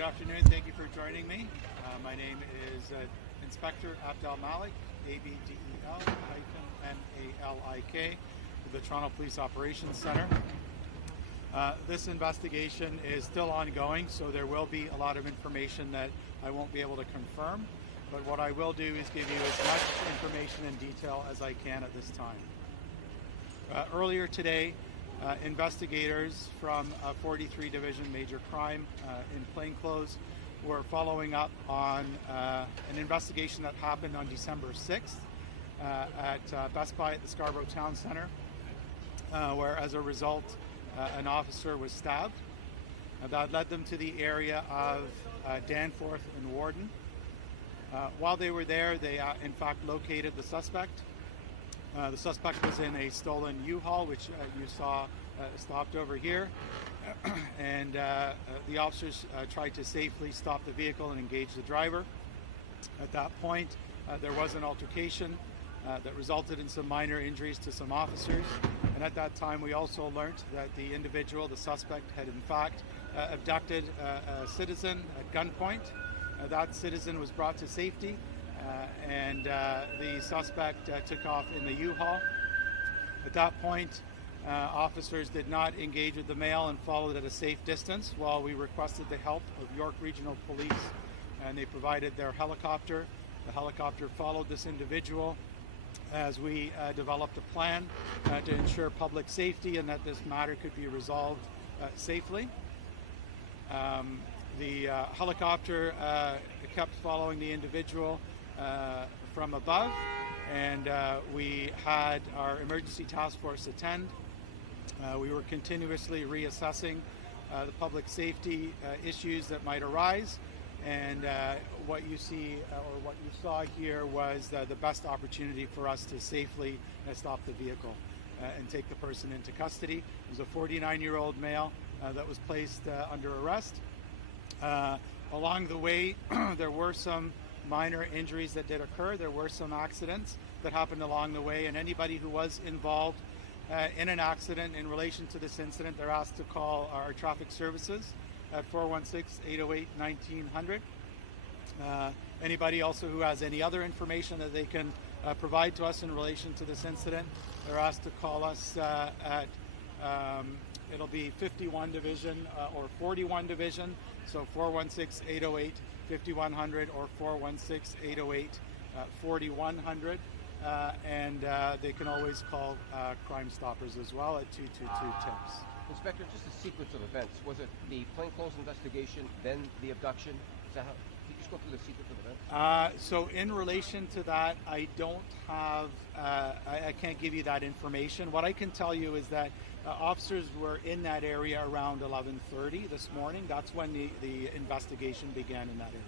Good afternoon. Thank you for joining me. My name is Inspector Abdel Malik, ABDEL-MALIK, with the Toronto Police Operations Center. This investigation is still ongoing, so there will be a lot of information that I won't be able to confirm. But what I will do is give you as much information and detail as I can at this time. Earlier today, investigators from 43 Division Major Crime in plainclothes were following up on an investigation that happened on December 6th at Best Buy at the Scarborough Town Centre, where as a result an officer was stabbed. That led them to the area of Danforth and Warden. While they were there, they in fact located the suspect. The suspect was in a stolen U-Haul, which you saw stopped over here, and the officers tried to safely stop the vehicle and engage the driver. At that point, there was an altercation that resulted in some minor injuries to some officers, and at that time we also learnt that the individual, the suspect, had in fact abducted a citizen at gunpoint. That citizen was brought to safety, and the suspect took off in the U-Haul. At that point, officers did not engage with the male and followed at a safe distance while we requested the help of York Regional Police, and they provided their helicopter. The helicopter followed this individual as we developed a plan to ensure public safety and that this matter could be resolved safely. The helicopter kept following the individual from above, and we had our emergency task force attend. We were continuously reassessing the public safety issues that might arise, and what you see or what you saw here was the best opportunity for us to safely stop the vehicle and take the person into custody. It was a 49-year-old male that was placed under arrest. Along the way, there were some minor injuries that did occur. There were some accidents that happened along the way, and anybody who was involved in an accident in relation to this incident, they're asked to call our traffic services at 416-808-1900. Anybody also who has any other information that they can provide to us in relation to this incident, they're asked to call us at it'll be 51 Division or 41 Division, so 416-808-5100 or 416-808-4100. And they can always call Crime Stoppers as well at 222-TIPS. Inspector, just a sequence of events. Was it the plainclothes investigation, then the abduction? Is that how? Can you just go through the sequence of events? So in relation to that, I don't have, I can't give you that information. What I can tell you is that officers were in that area around 11:30 this morning. That's when the investigation began in that area.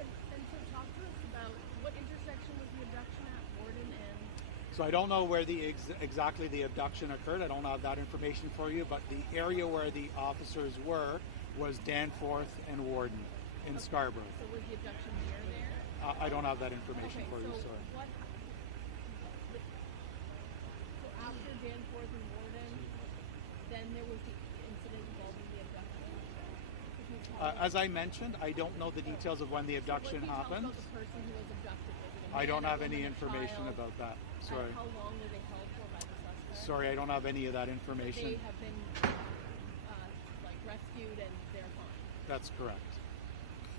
And so talk to us about what intersection was the abduction at, Warden and... So I don't know where exactly the abduction occurred. I don't have that information for you, but the area where the officers were was Danforth and Warden in Scarborough. So was the abduction near there? I don't have that information for you, sorry. So after Danforth and Warden, then there was the incident involving the abduction? As I mentioned, I don't know the details of when the abduction happened. About the person who was abducted? I don't have any information about that. Sorry. And how long were they held for by the suspect? Sorry, I don't have any of that information. They have been rescued and they're fine. That's correct.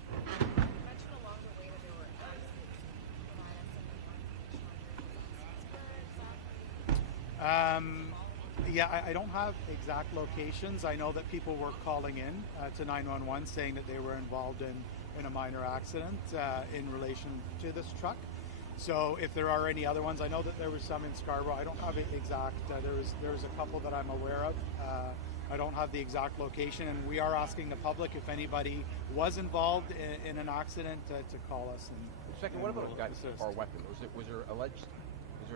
You mentioned along the way that there were Yeah, I don't have exact locations. I know that people were calling in to 911 saying that they were involved in a minor accident in relation to this truck. So if there are any other ones, I know that there was some in Scarborough. I don't have it exact. There was a couple that I'm aware of. I don't have the exact location, and we are asking the public if anybody was involved in an accident to call us. Second, what about a gun or weapon? Was there an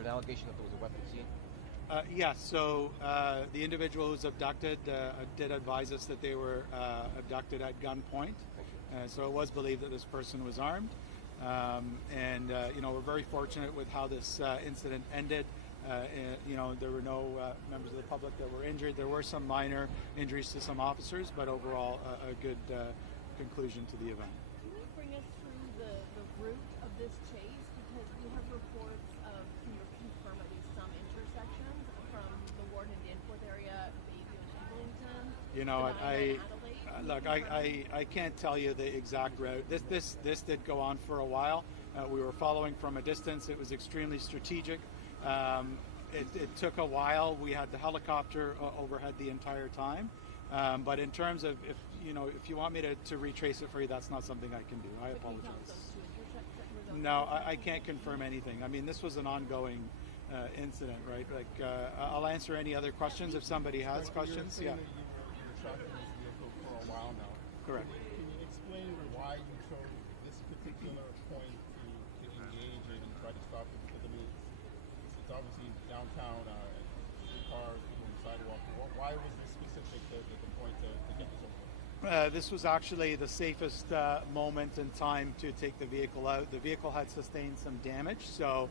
allegation that there was a weapon seen? Yes, so the individual who was abducted did advise us that they were abducted at gunpoint. So it was believed that this person was armed. We're very fortunate with how this incident ended. There were no members of the public that were injured. There were some minor injuries to some officers, but overall a good conclusion to the event. Can you bring us through the route of this chase? Because we have reports of, can you confirm at least some intersections from the Warden and Danforth area, Bayview and Eglinton? You know, look, I I can't tell you the exact route. This did go on for a while. We were following from a distance. It was extremely strategic. It took a while. We had the helicopter overhead the entire time. But in terms of if you want me to retrace it for you, that's not something I can do. I apologize. No, I can't confirm anything. I mean, this was an ongoing incident, right? Like, I'll answer any other questions if somebody has questions. Yeah. You're tracking this vehicle for a while now. Correct. Can you explain why you chose this particular point to engage and try to stop it? Because I mean, it's obviously downtown, cars, people on the sidewalk. Why was this specific the point to get this over? This was actually the safest moment in time to take the vehicle out. The vehicle had sustained some damage. So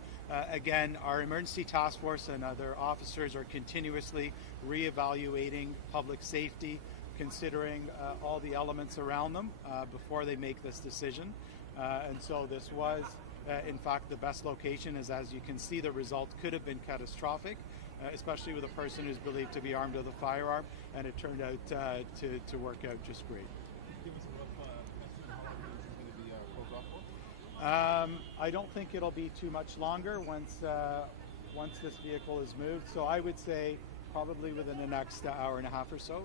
again, our emergency task force and other officers are continuously reevaluating public safety, considering all the elements around them before they make this decision. And so this was, in fact, the best location. As you can see, the result could have been catastrophic. Especially with a person who's believed to be armed with a firearm, and it turned out to work out just great. Give us a rough estimate how long this is going to be closed off for? I don't think it'll be too much longer once this vehicle is moved. So I would say probably within the next hour and a half or so.